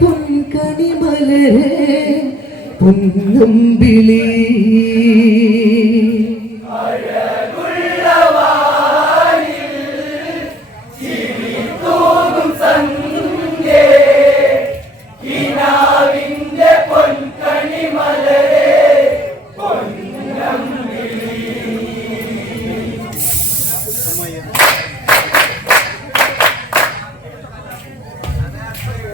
പൊൻകണി മലരെ പൊന്നമ്പിളി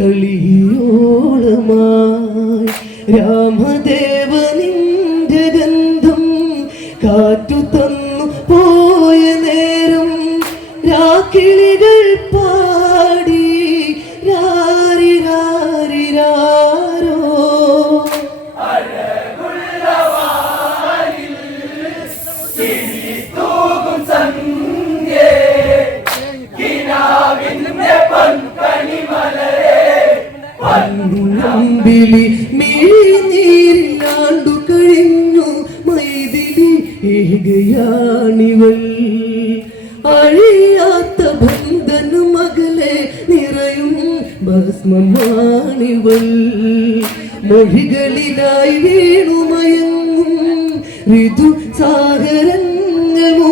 കളിയോളമായി. രാമദേവ നിന്റെ ഗന്ധം കാറ്റു തന്നു പോയ നേരം രാക്കിളികൾ പാടി രാരി രാരി രാരോ. നമ്പിളി നീരില്ലാണ്ടു കഴിഞ്ഞു. മൈതിലി ഏകയാണിവൾ. അഴിയാത്ത ബന്ധനു മകളെ നിറയും ഭസ്മമാണിവൾ. മൊഴികളിലായി വീണുമയങ്ങും ഋതു സാഗരങ്ങൾ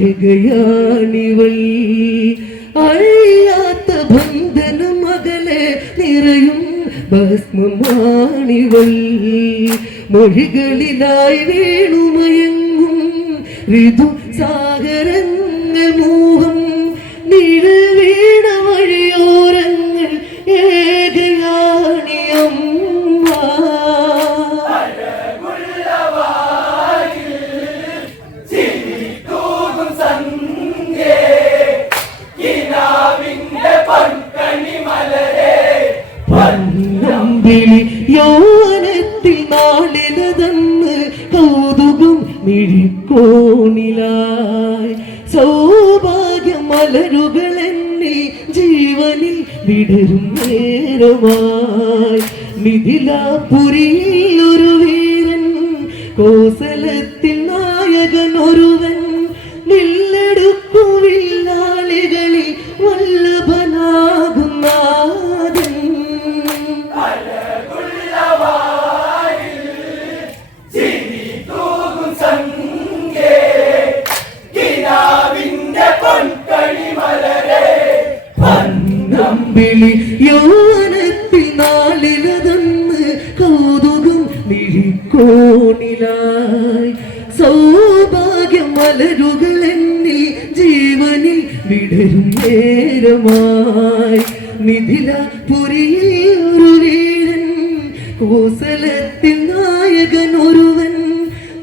ഏകയാണിവൾ. അഴിയാത്ത ബന്ധന മകളെ നിറയും ഭസ്മമാണിവൾ. മൊഴികളിലായി വീണുമയങ്ങും ഋതു സാഗരങ്ങൾ മോഹം നിഴൽ പന്നമ്പിളി യൗവനത്തിൽ നാളിലതന്ന് കൗതുകം മിഴിക്കോണിലായി. സൗഭാഗ്യ മലരുകൾ എന്നിൽ ജീവനിൽ വിടരും നേരമായി. മിഥിലാപുരിയിൽ ഒരു വീരൻ കോസലത്തിൽ നായകൻ ഒരുവൻ പന്നമ്പിളി യൗവനത്തിൽ നാളിലതന്ന് കൗതുകം മിഴിക്കോണിലായി. സൗഭാഗ്യം മലരുകൾ എന്നിൽ ജീവനിൽ വിടരും നേരമായി. മിഥില പുരിയിൽ ഒരു വീരൻ കോസലത്തിൽ നായകൻ ഒരുവൻ.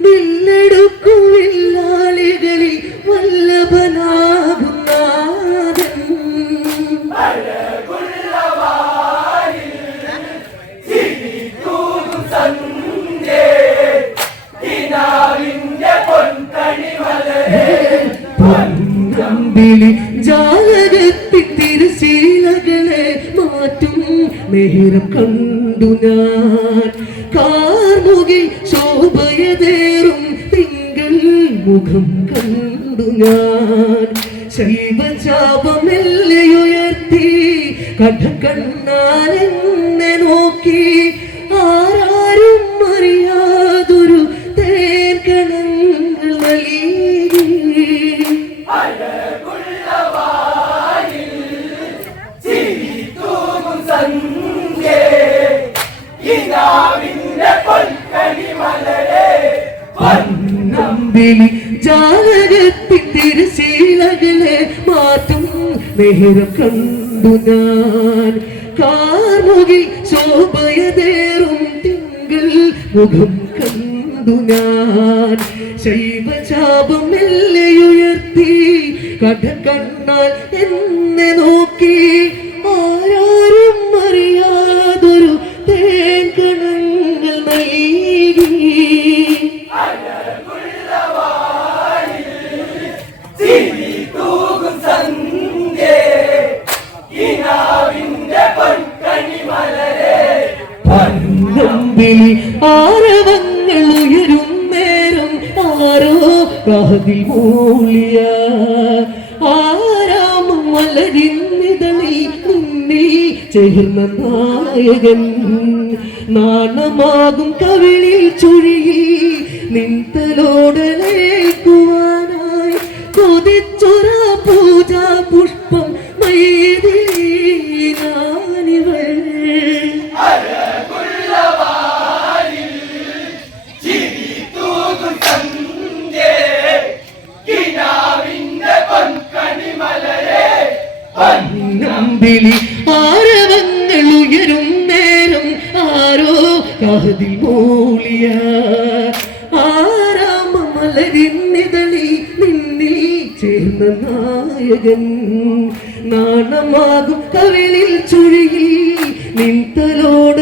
വില്ലെടുക്കും വില്ലാളികളിൽ പൊന്നമ്പിളി ജാലകത്തിൽ തിരുശീലകളെ മാറ്റും. നേരം കണ്ടു കാർമുകിൽ ശോഭയതേറും തിങ്കൾ മുഖം കണ്ടു ഞാൻ. ശൈവചാപമെല്ലെ ഉയർത്തി കടക്കണ്ണാലെന്നെ നോക്കി നമ്പിളി ജാലകത്തിൻ തിരശീലകളെ മാറ്റും. നേരം കണ്ടു ഞാൻ. കാർമുകിൽ ശോഭയതേറും തിങ്കൾ മുഖം കണ്ടു ഞാൻ. ശൈവചാപം മെല്ലെയുയർത്തി കട കണ്ണാൽ എന്നെ നോക്കി. ആരാരും അറിയാതൊരു കാതിൽ മൂളിയ ആരാമ മലരിന്നിതളിൽ മുന്നിൽ ചേർന്ന നായകൻ. നാണമാകും കവിളിൽ ചുഴിയിൽ നിന്തലോടലേക്കുവാനായി കൊതിച്ചൊര നമ്പിളി ആരവങ്ങൾ ഉയരും നേരം ആരോ കാതിൽ മൂളിയ. ആരാമ നിന്നിൽ ചേർന്ന നായകൻ. നാണമാകും കവിളിൽ ചുഴിയിൽ നിന്തലോടലേക്കുവാനായി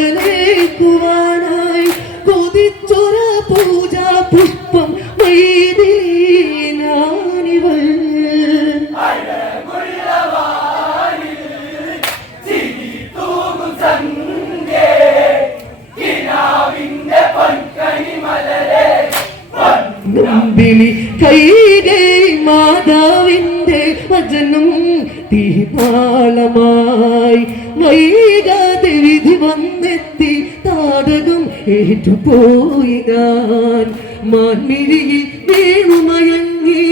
നമ്പിളി കൈകൈ മാതാവിന്റെ വചനം തീപാളമായി വൈകാതെ വിധി വന്നെത്തി താടകം ഏറ്റുപോയി ഞാൻ. മാൻമിഴിയിൽ വീണുമയങ്ങി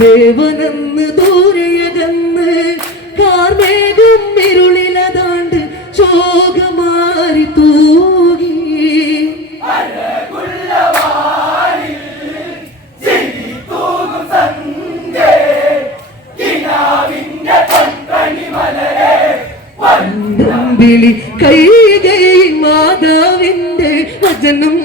ദേവനെന്ന് ദൂരയകന്ന് കാർമേഘം ഇരുളിലതാണ്ട് ശോകമാരി തൂകി നമ്പിളി കൈകൈ മാതാവിന്റെ വചനം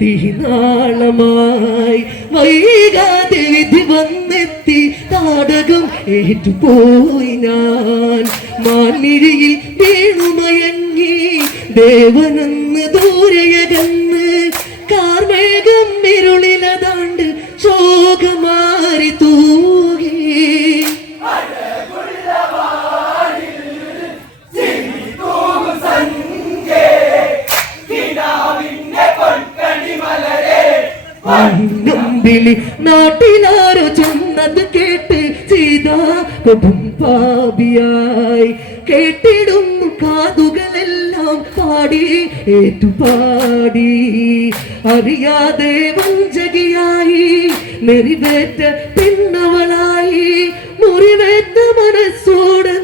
തീനാളമായി വൈകാതെ വിധി വന്നെത്തി താടകം ഏറ്റുപോയി ഞാൻ. മാനിരിയിൽ വീണുമയങ്ങി ദേവനെന്ന് ദൂരയകന്ന് കാർമേഘം ഇരുളിലതാണ്ട് ശോകമാരി നമ്പിളി നാട്ടിലാരോ ചെന്നത് കേട്ട് സീതാ കൊടും പാപിയായി. കേട്ടിടും കാതുകളെല്ലാം പാടി ഏറ്റുപാടി. അറിയാതെ വഞ്ചകിയായി നെറിവേറ്റ പിന്നവളായി. മുറിവേറ്റ മനസ്സോടെന്ന്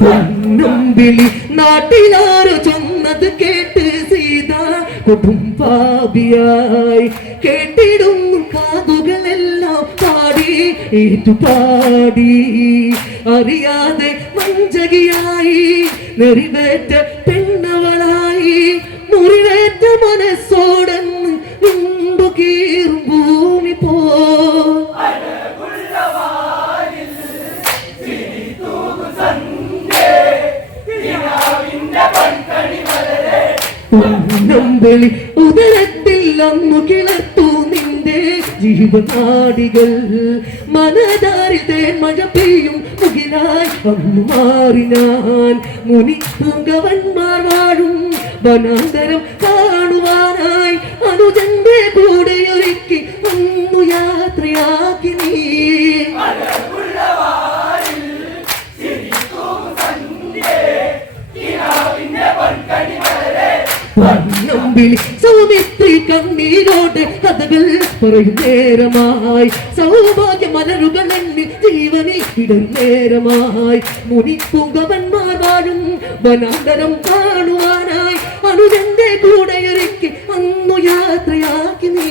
പൊന്നമ്പിളി നാട്ടിലാറ് ചൊന്നത് കേട്ട് സീത കുടുംബാബിയായി കേട്ടിടും കാതുകളെല്ലാം പാടി ഏറ്റുപാടി. അറിയാതെ വഞ്ചകിയായി നെറിവേറ്റ പെണ്ണവളായി. മുറിവേറ്റ മനസ്സോടെന്ന് പൊന്നമ്പളി ഉദരത്തിൽ അന്നു കിളർത്തു നിന്റെ ജീവനാടികൾ മനതാരിൽ മഴ പെയ്യും മുകിലായി അന്നു മാറി ഞാൻ. മുനി പൂങ്കവന്മാർ വാഴും വനാന്തരം കാണുവാനായി അനുജന്റെ കൂടെ ഒരുക്കി അന്നു യാത്രയാക്കി നീ. വന്നമ്പിളി സൗമിത്രി കണ്ണീരോടെ കഥകൾ പറയും നേരമായി. സൗഭാഗ്യ മലരുകൾ എന്നിൽ ജീവനിൽ ഇടം നേരമായി. മുനിപ്പുകവന്മാർ വാഴും വനാന്തരം കാണുവാനായി. അനുജന്റെ കൂടെ ഇറക്കി അന്നു യാത്രയാക്കി നീ.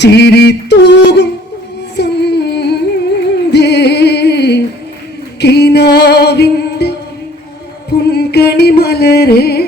ചിരിത്തൂകും തൂകും കിനാവിന്റെ പുൻകണി മലരേ.